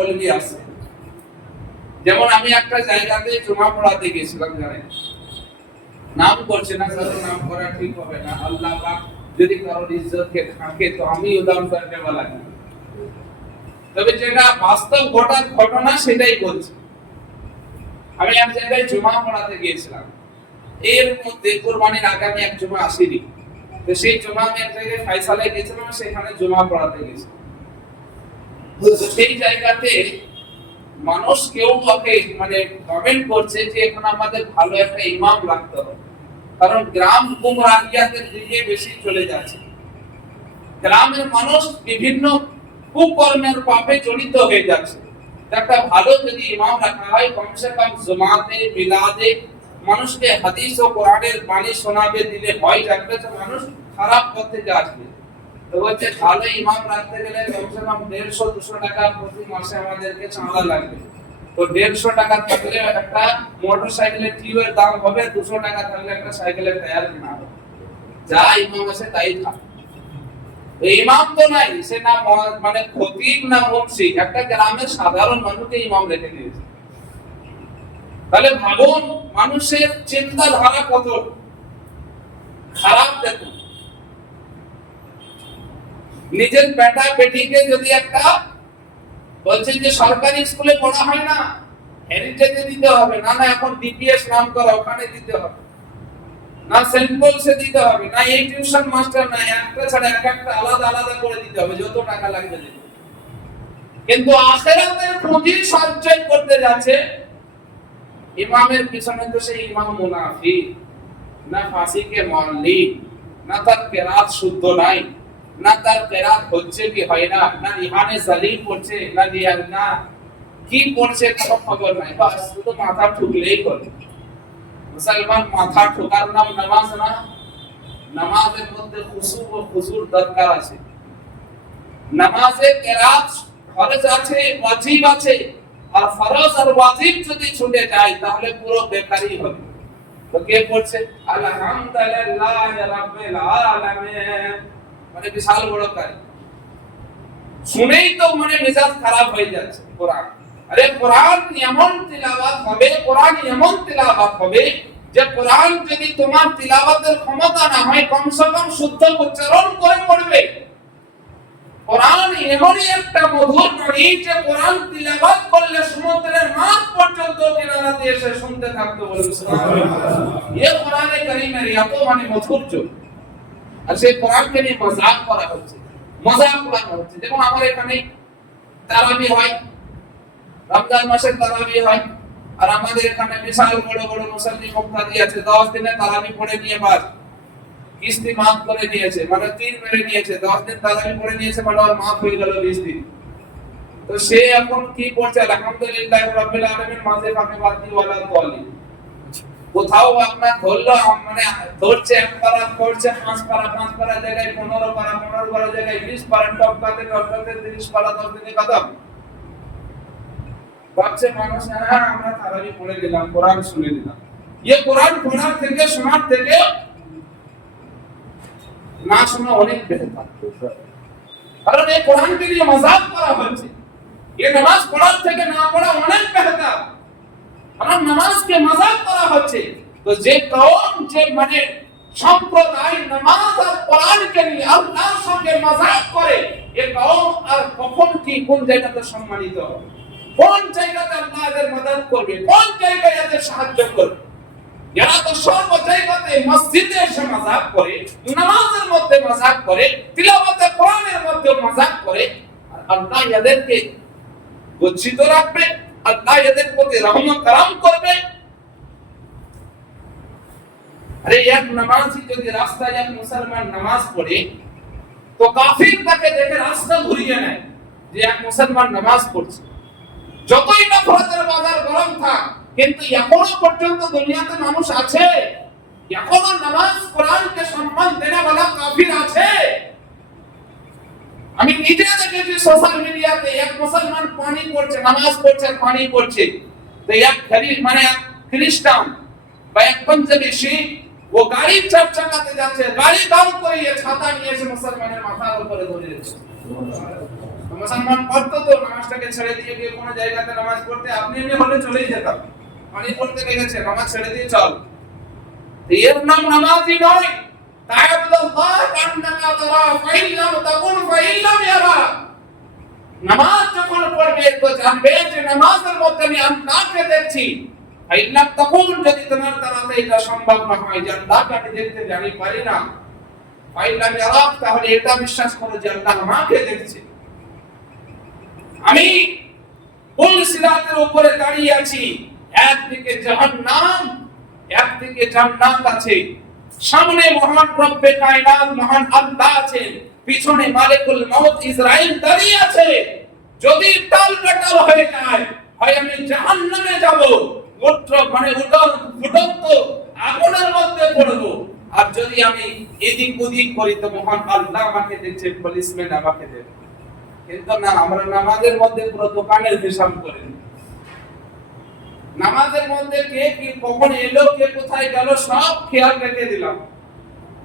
মৌলবী আছে। যেমন আমি একটা জায়গাতে জুমা পড়াতে গিয়েছিলাম, জানেন, নাম করছে না, কারণ নাম করা ঠিক হবে না। আল্লাহ পাক যদি কারোর ইজ্জতকে থাকে তো আমি উদাহরণ করতে বলা না, তবে যেটা বাস্তব ঘটনা সেটাই বলছি। আমি এক জায়গায় জুমা পড়াতে গিয়েছিলাম, এর মধ্যে কুরবানির আগে আমি এক জুমা আসিনি, তো সেই জুমা আমি এক জায়গায় ফাইসালায় গিয়েছিলাম, সেখানে জুমা পড়াতে গিয়েছিলাম। সেই জায়গাতে মানুষ কেউ কাউকে মানে কমেন্ট করছে যে এখন আমাদের ভালো একটা ইমাম রাখতে হবে, কারণ গ্রাম গুমরাহিয়াতের দিকে বেশি চলে যাচ্ছে। গ্রামের মানুষ বিভিন্ন কুকর্মের পাপে জড়িত হয়ে যাচ্ছে। একটা ভালো যদি ইমাম রাখা হয়, কমসে কম জুমাতে মিলাদে মানুষকে হাদিস ও কোরআনের বাণী শোনাবে দিলে হয়, যাতে মানুষ খারাপ পথ থেকে আসবে। তো বলছে ভালো ইমাম রাখতে গেলে কমসে কম 150-200 টাকা প্রতি মাসে আমাদেরকে চাঁদা লাগবে। তো 150 টাকা থাকলে একটা মোটরসাইকেলের টিউবের দাম হবে, 200 টাকা থাকলে একটা সাইকেলের টায়ার কেনা হবে। যা ইমাম আছে তাই থাকে। ইমাম তো নাই, সে না মানে খতিব না মুফতি, একটা গ্রামের সাধারণ মানুষকে ইমাম রেখে দিয়েছে। তাহলে ভাবুন মানুষের চিন্তাধারা কত খারাপ। দেখুন, নিজের বেটা বেটিকে যদি একটা বলছে যে সরকারি স্কুলে পড়া হয় না, হেরিটেজে দিতে হবে, না না এখন ডিপিএস নাম করা ওখানে দিতে হবে, না সেন্ট পলসে দিতে হবে, না এই টিউশন মাস্টার, না একটা ছাড়া একটা আলাদা আলাদা করে দিতে হবে, যত টাকা লাগবে দিতে। কিন্তু আখিরাতের পুঁজি সঞ্চয় করতে যাচ্ছে ইমামের পিছনে, তো সেই ইমাম মুনাফিক, না ফাসিকে মুআল্লিম, না তার কিরাত শুদ্ধ নাই, না তার কিরাত হচ্ছে কি হয় না, না রিহানে জালিম পড়ছে, না রিয়ান না কি পড়ছে কোনো খবর নাই, বাস শুধু মাথা ঠুকলেই করে। মুসলমান মাথা ঠোকার নাম নামাজ না? নামাজের মধ্যে খুশু ও খুজুর দরকার আছে। নামাজে কিরাত ফরজ আছে, ওয়াজিব আছে, আর ফরজ আর ওয়াজিব যদি ছুটে যায় তাহলে পুরো বেকারই হবে। তো কে পড়ছে আলহামদুলিল্লাহি রাব্বিল আলামিন, মানে বিশাল বড় কাজ, শুনেই তো মানে মেজাজ খারাপ হয়ে যাচ্ছে। কোরআন, আরে কোরআন এমন তিলাওয়াত হবে, কোরআন এমন তিলাওয়াত হবে যে কোরআন যদি তোমার তিলাওয়াতের ক্ষমতা না হয়, কমসে কম শুদ্ধ উচ্চারণ করে পড়বে। কোরআন এমনই একটা মধুর বাণী যে কোরআন তিলাওয়াত করলে সমুদ্রের মাঝ পর্যন্ত কিনারাতে এসে শুনতে থাকতে বলবে সুবহানাল্লাহ। এই কোরআনে কারীমের এত মানে মাধুর্য, আর সেই কোরআনকে নিয়ে মজাক করা হচ্ছে, মজাক করা হচ্ছে। যেমন আমার এখানে তারাবি হয়, রমজান মাসের তারাবি হয়, আর আমাদের এখানে বিশাল বড় বড় মুসল্লি মুক্তাদি আছে, 10 দিনে তারাবি পড়ে নিয়ে বাস কিস্তি মাফ করে দিয়েছে, মানে 3 মেরে নিয়েছে, 10 দিন তারাবি পড়ে নিয়েছে, মানে আর মাফ হয়ে গেল 20 দিন। তো সে এখন কি করছে? আলহামদুলিল্লাহ রাব্বিল আলামিন মাঝে ফাঁকে বাতি ওয়ালা তালি, কোথাও আপনার ধরলো মানে ধরছে এক পারা, করছে 5 পারা জায়গায় 15 পারা জায়গায় 20 পারা, টপকাতে 30 পারা 10 দিনে খতম। বাচ্চা মানুষ হ্যাঁ আমরা তারাবি পড়ে দিলাম, কোরআন শুনে দিলাম। ये কোরআন পড়ার থেকে শোনার থেকে না শোনা অনেক বেহতর, কারণ এই কোরআনকে নিয়ে মজাক করা হচ্ছে। এই নামাজ পড়ার থেকে না পড়া অনেক বেহতর, কারণ নামাজকে মজাক করা হচ্ছে। তো যে কওম যে মানে সম্প্রদায় নামাজ আর কোরআনকে নিয়ে আল্লাহর সঙ্গে মজাক করে, এই কওম আর কখন কি কোন জায়গাতে সম্মানিত হবে, কোন জায়গাতে আল্লাহ এদের মদদ করবে, কোন জায়গায় এদের সাহায্য করবে। যারা তো সর্ব জায়গাতে মসজিদে এসে মজাক করে, নামাজের মধ্যে মজাক করে, তিলাওয়াতে কোরআনের মধ্যে মজাক করে, আর আল্লাহ এদেরকে গচ্ছিত রাখবে, আল্লাহ এদের প্রতি রহমত করম করবে। আরে এক নামাজি যদি রাস্তায় এক মুসলমান নামাজ পড়ে, তো কাফির তাকে দেখে রাস্তা ঘুরিয়ে নেয় যে এক মুসলমান নামাজ পড়ছে। যতই না নফরতের বাজার গরম থাক, কিন্তু এখনো পর্যন্ত দুনিয়াতে মানুষ আছে, এখনো নামাজ কোরআনকে সম্মান দেনেওয়ালা কাফির আছে। আমি নিজে দেখেছি সোশ্যাল মিডিয়াতে এক মুসলমান পানি পড়ছে, নামাজ পড়ছে, পানি পড়ছে, তো এক মানে এক খ্রিস্টান বা এক পাঞ্জাবি শিখ ও গাড়ি 4 চাকাতে যাচ্ছে, গাড়ি দাঁড় করিয়ে ছাতা নিয়ে এসে মুসলমানের মাথার উপরে ধরে দিচ্ছে। মুসলমান পড়তো তো নামাজটাকে ছেড়ে দিয়ে গিয়ে কোনো জায়গাতে নামাজ পড়তে, আপনি এমনি হলে চলেই যেতাম, পানি পড়তে লেগেছে নামাজ ছেড়ে দিয়ে চল। এর নাম নামাজই নয়। তাআবুদুল্লাহ কান্নাকা তারা ফাইল্লাম তাকুন ফাইল্লাম ইয়ারা। নামাজ যখন পড়বে তো জানবে যে নামাজের মধ্যে আমি আল্লাহকে দেখছি। ফাইল্লাম তাকুন, যদি তোমার দ্বারা এটা সম্ভব না হয় যে আল্লাহকে আমি দেখতে জানি পারি না, ফাইল্লাম ইয়ারা, তাহলে এটা বিশ্বাস করো যে আল্লাহ আমাকে দেখছে। আমি পুল সিরাতের উপরে দাঁড়িয়ে আছি, একদিকে জাহান্নাম একদিকে জান্নাত আছে, সামনে মহান রব্বে কায়নাত মহান আল্লাহ আছেন, পিছনে মালিকুল মউত ইসরাইল দাঁড়িয়ে আছে। যদি টালবাটাল হয়ে যায়, হয় আমি জাহান্নামে যাব, ফুটন্ত আগুনের মধ্যে পড়ব, আর যদি আমি এদিক ওদিক করি তো মহান আল্লাহ আমাকে দেখছে, পুলিশম্যান আমাকে দেখবে। কিন্তু না, আমরা নামাজের মধ্যে পুরো দোকানের হিসাব করি। নামাজের মধ্যে কে কি কখন এলো, কে কোথায় গেল, সব খেয়াল রেখে দিলাম।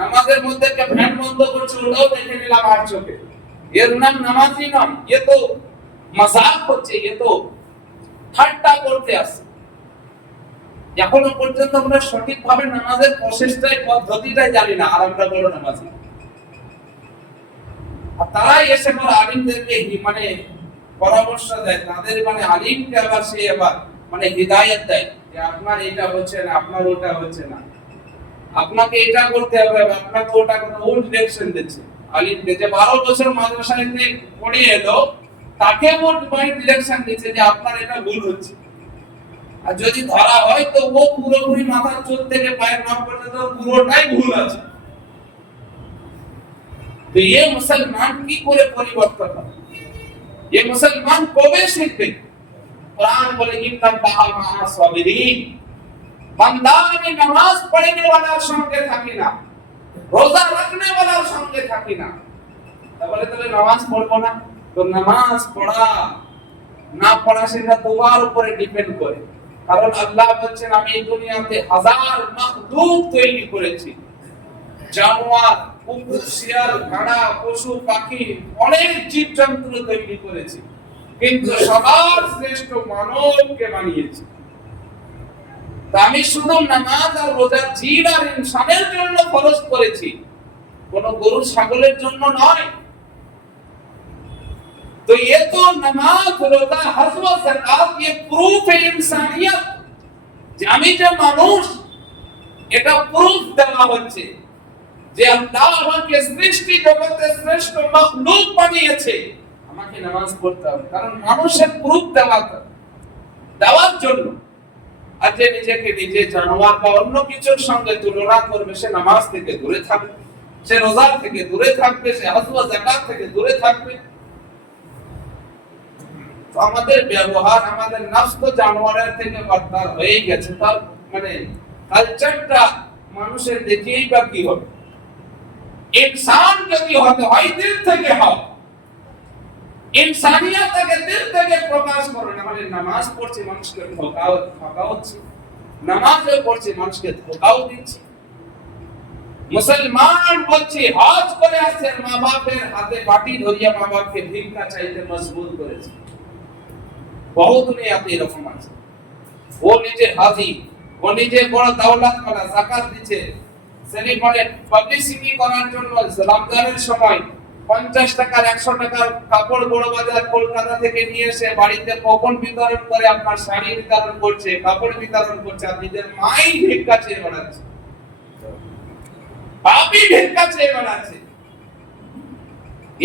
নামাজের মধ্যে কে ফ্যান বন্ধ করছে ওটাও দেখে নিলাম আর চোখে। এর নাম নামাজই নয়, এ তো মাযাক হচ্ছে, এ তো ঠাট্টা করতে আসছে। এখনো পর্যন্ত আমরা সঠিকভাবে নামাজের প্রসেসটাই পদ্ধতিটাই জানি না, আর আমরা বড় নামাজি। আর তারাই এসে বড় আলিমদেরকে মানে পরামর্শ দেয়, তাদের মানে আলিমকে আবার সে আবার মানে হিদায়াত দেয় যে আপনার এটা হচ্ছে না, আপনার ওটা হচ্ছে না, আপনাকে এটা করতে হবে, আপনাকে ওটা করতে, ওই ডিরেকশন দিচ্ছে। আলিমকে যে 12 বছর মাদ্রাসায় পড়ে এলো, তাকে ওই ডিরেকশন দিচ্ছে যে আপনার এটা ভুল হচ্ছে। আর যদি ধরা হয় তো ও পুরোপুরি মাথার চুল থেকে পায়ের নখ পর্যন্ত পুরোটাই ভুল আছে। তো ये মুসলমান কি করে পরিবর্তন হবে? ये মুসলমান কবে শিখবে? कुरान बोले इन्नल्लाहा मआ साबिरीन। বান্দা আমি নামাজ পড়নে ওয়ালার সঙ্গে থাকি না, রোজা রাখনে ওয়ালার সঙ্গে থাকি না, তাহলে নামাজ পড়বো না? তো নামাজ পড়া না পড়া সেটা তোমার উপরে ডিপেন্ড করে। কারণ আল্লাহ বলেন আমি এই দুনিয়াতে হাজার মাখলুক তৈরি করেছি, জানোয়ার, কুকুর, শিয়াল, ঘোড়া, পশু পাখি, অনেক জীবজন্তু তৈরি করেছি, কিন্তু সবার শ্রেষ্ঠ মানবকে বানিয়েছি। আমি শুধু নামাজ আর রোজা জিন আর ইনসানের জন্য ফরজ করেছি, কোন গরু ছাগলের জন্য নয়। तो ये तो नमाज रोजा हज व ज़कात ये प्रूफ है इंसानियत, যে আমি যে মানুষ, এটা প্রুফ দেওয়া হচ্ছে যে আল্লাহ আমাকে সৃষ্টি জগতে শ্রেষ্ঠ মাখলুক বানিয়েছে, আমাকে নামাজ পড়তে হবে। কারণ মানুষের প্রুফ দেওয়ার জন্য। আর যে নিজেকে নিজে জানোয়ার বা অন্য কিছুর সঙ্গে তুলনা করবে, সে নামাজ থেকে দূরে থাকবে, সে রোজা থেকে দূরে থাকবে, সে হজ ও যাকাত থেকে দূরে থাকবে। তো আমাদের ব্যবহার, আমাদের নফস তো জানোয়ারের থেকে বদতার হয়ে গেছে। তার মানে কালচারটা মানুষের দেখেই বা কি হবে? ইনসান যদি হতে হয় দিল থেকে হয়, ইনসানিয়তকে দিল থেকে প্রকাশ করে। না হলে নামাজ পড়ছে মানুষকে ধোঁকা হচ্ছে, নামাজে পড়ছে মানুষকে ধোঁকাও দিচ্ছে। মুসলমান বলছে হজ করে আসছে, মা বাপের হাতে বাটি ধরিয়া মা বাপকে ভিক্ষা চাইতে মজবুর করেছে। বহু দুনিয়াতে এরকম আছে, ও নিজে হাজি, ও নিজে বড় দৌলত वाला, যাকাত দিচ্ছে, সেলিম বলে পাবলিসিটি করার জন্য রমজানের সময় 50 টাকার 100 টাকার কাপড় বড় বাজার কলকাতা থেকে নিয়ে এসে বাড়িতে কখন বিতরণ করে, আপনার শাড়ি বিতরণ করছে, কাপড় বিতরণ করছে, আর নিজের মাই ভিক্ষা চেয়ে বেড়াচ্ছে, বাপি ভিক্ষা চেয়ে বেড়াচ্ছে।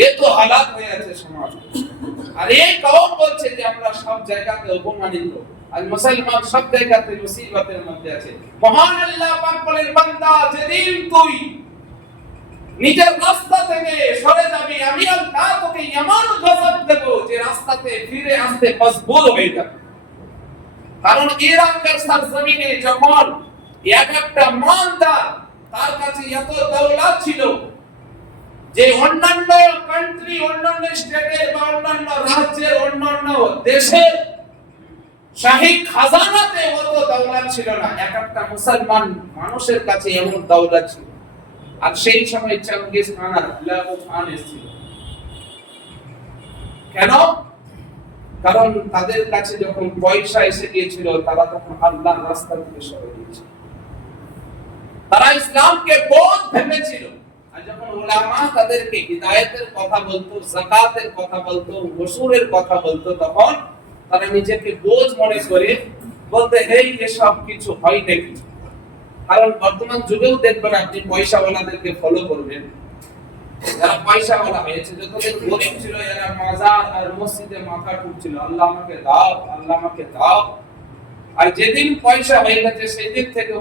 এ তো হালাত হয়ে আছে সমাজ। আর এই কওম বলছে যে আমরা সব জায়গাতে অপমানিত, আর মুসলমান সব জায়গাতে মুসিবতের মধ্যে আছে। মহান আল্লাহ পাক বলেন, বান্দা যেদিন তুই নিজের রাস্তা থেকে সরে যাবি, আমি আল্লাহ তোকে এমন গজব দেব যে রাস্তাতে ফিরে আসতে মজবুর হয়ে যাবে। কারণ ইরাকের সরজমিনে যখন এক একটা মানদার, তার কাছে এত দৌলত ছিল যে অন্যান্য কান্ট্রি, অন্যান্য স্টেটের বা অন্যান্য রাজ্যের, অন্যান্য দেশের শাহী খাজানাতে অত দৌলত ছিল না। এক একটা মুসলমান মানুষের কাছে এমন দৌলত ছিল। আর সেই সময় চেঙ্গিজ খান আর হুলাগু খান এসেছিল। কেন? কারণ তাদের কাছে যখন পয়সা এসে গিয়েছিল তারা তখন আল্লাহর রাস্তা থেকে সরে গিয়েছিল। তারা ইসলামকে বোঝ ভেবেছিল। আর যখন উলামা তাদেরকে হিদায়াতের কথা বলতো, যাকাতের কথা বলতো, ওসুলের কথা বলতো, তখন তারা নিজেকে বোঝ মনে করে বলতে, এই এসব কিছু হয় নাকি? কারণ বর্তমান যুগেও দেখবেন আপনি পয়সাওয়ালাদেরকে ফলো করবেন, যারা পয়সাওয়ালা হয়েছে, যতদিন গরিব ছিল এরা মাজার আর মসজিদে মাথা ঠুকছিল, আল্লাহ আমাকে দাও, আল্লাহ আমাকে দাও। আর যেদিন পয়সা হয়ে গেছে সেই দিন থেকে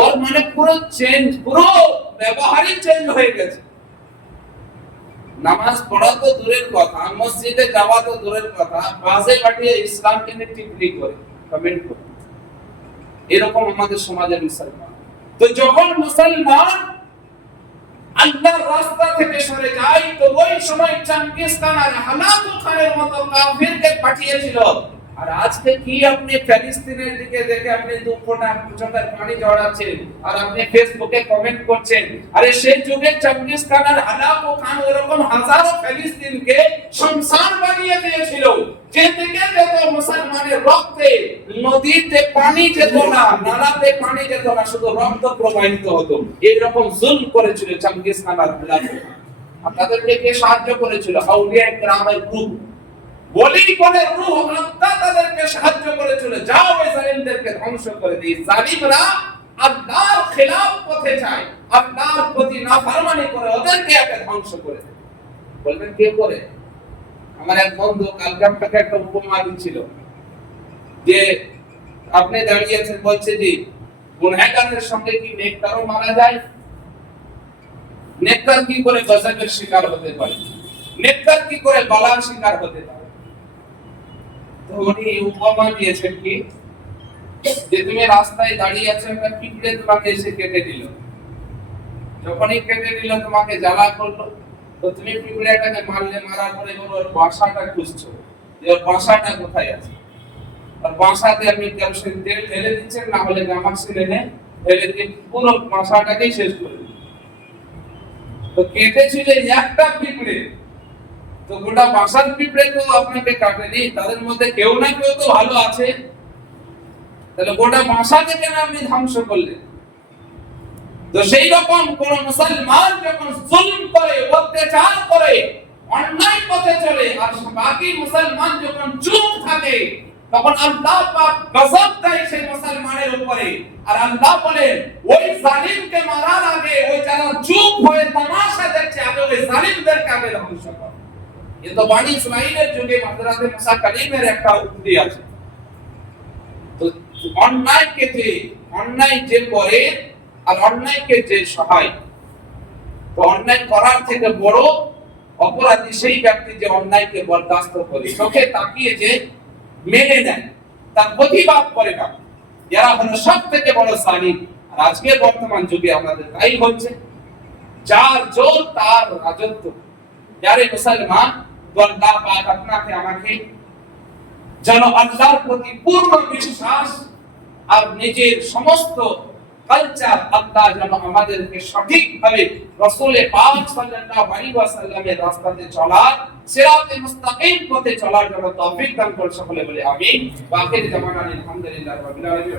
ওর মানে পুরো চেঞ্জ, পুরো ব্যবহারই চেঞ্জ হয়ে গেছে। নামাজ পড়া তো দূরের কথা, মসজিদে যাওয়া তো দূরের কথা, বাজে পাঠিয়ে ইসলামকে নিয়ে টিপ্পনি করে, কমেন্ট করে। এরকম আমাদের সমাজের মুসলমান। তো যখন মুসলমান আল্লাহর রাস্তা থেকে সরে যায়, তো ওই সময় চেঙ্গিস খান আর হালাকু খানের মতো কাফিরকে পাঠিয়েছিল। আর আজকে কি আপনি ফিলিস্তিনের দিকে দেখে আপনি দুঃখটা চোখের পানি ঝরাচ্ছেন আর আপনি ফেসবুকে কমেন্ট করছেন? আরে সেই যুগে চেঙ্গিস খান আর হালাকু খান এরকম হাজারো ফিলিস্তিনকে শমশান বানিয়ে দিয়েছিল, যেদিকে যেত মুসলমানের রক্তে, নদীতে পানি যেত না, নালাতে পানি যেত না, শুধু রক্ত প্রবাহিত হতো। এইরকম জুলম করেছিল চেঙ্গিস খান আর হালাকু খান। আর তাদেরকে কে সাহায্য করেছিল? আউলিয়া কেরামের গ্রুপ, বলি করে রূহ আত্মা তাদেরকে সাহায্য করেছিল, যাও ওই জালিমদেরকে ধ্বংস করে দিই। জালিমরা আল্লাহর খেলাফ পথে যায়, আল্লাহর প্রতি নাফরমানি করে, ওদেরকে একে ধ্বংস করে দেয়। বলবেন কে করে? আমার এক বন্ধু কালকে আপনাকে একটা উপমা দিচ্ছিল যে আপনি দাঁড়িয়েছেন, বলছে যে গুনাহগারের সঙ্গে কি নেককারও মারা যায়? নেককার কি করে গজবের শিকার হতে পারে? নেককার কি করে বালার শিকার হতে পারে? তো উনি উপমা দিয়েছেন কি, যে তুমি রাস্তায় দাঁড়িয়ে আছো, একটা পিঁপড়ে তোমাকে এসে কেটে দিল। যখনই কেটে দিল তোমাকে জ্বালা করলো, তো তুমি পিঁপড়েটাকে মারলে, মারার পরে ওর বাসাটা খুঁজছো যে ওর বাসাটা কোথায় আছে। আর বাসাতে আপনি কেরোসিন তেল ঢেলে দিচ্ছেন, না হলে গামাক্সিন এনে ঢেলে দিয়ে পুরো বাসাটাকেই শেষ করে দিচ্ছেন। তো কেটেছিল একটা পিঁপড়ে, তো গোটা বাসার পিঁপড়ে তো আপনাকে কাটেনি, তাদের মধ্যে কেউ না কেউ তো ভালো আছে। তাহলে গোটা বাসাকে কেন আপনি ধ্বংস করলেন? তো সেই রকম কোন মুসলমান যখন জুলম করে, অত্যাচার করে, অন্যায় পথে চলে, আর বাকি মুসলমান যখন চুপ থাকে, তখন আল্লাহ পাক গজব দেয় সেই মুসলমানের উপরে। আর আল্লাহ বলেন, ওই জালিমকে মারার আগে, ওই যারা চুপ হয়ে তামাশা দেখছে, আগে ওই জালিমদেরকে আগে ধ্বংস করে। এ তো বনি ইসরাইলের যুগে হযরত মুসা কালিমের একটা উক্তি আছে। তো অন্যায় যে করে আর অন্যায়কে যে সহায়, তো অন্যায় করার থেকে বড় অপরাধী সেই ব্যক্তি যে অন্যায়কে বরদাস্ত করে, চোখে তাকিয়ে যে মেনে নেয়, তার প্রতিবাদ করে না, এরা হলো সব থেকে বড় জালিম। আর আজকের বর্তমান যুগে আমাদের তাই হচ্ছে, যার জোর তার রাজত্ব। যারে মুসলমান, আল্লাহ পাক আপনাকে আমাকে যেন আল্লাহর প্রতি পূর্ণ বিশ্বাস আর নিজের সমস্ত কালচার, আল্লাহ যেন আমাদেরকে সঠিকভাবে রাসূল পাক সাল্লাল্লাহু আলাইহি ওয়াসাল্লামের রাস্তাতে চলার, সিরাতে মুস্তাকিম পথে চলার জন্য তৌফিক দান করুন। সকলে বলে আমিন। ওয়া আখির জামানা আলহামদুলিল্লাহি রাব্বিল আলামিন।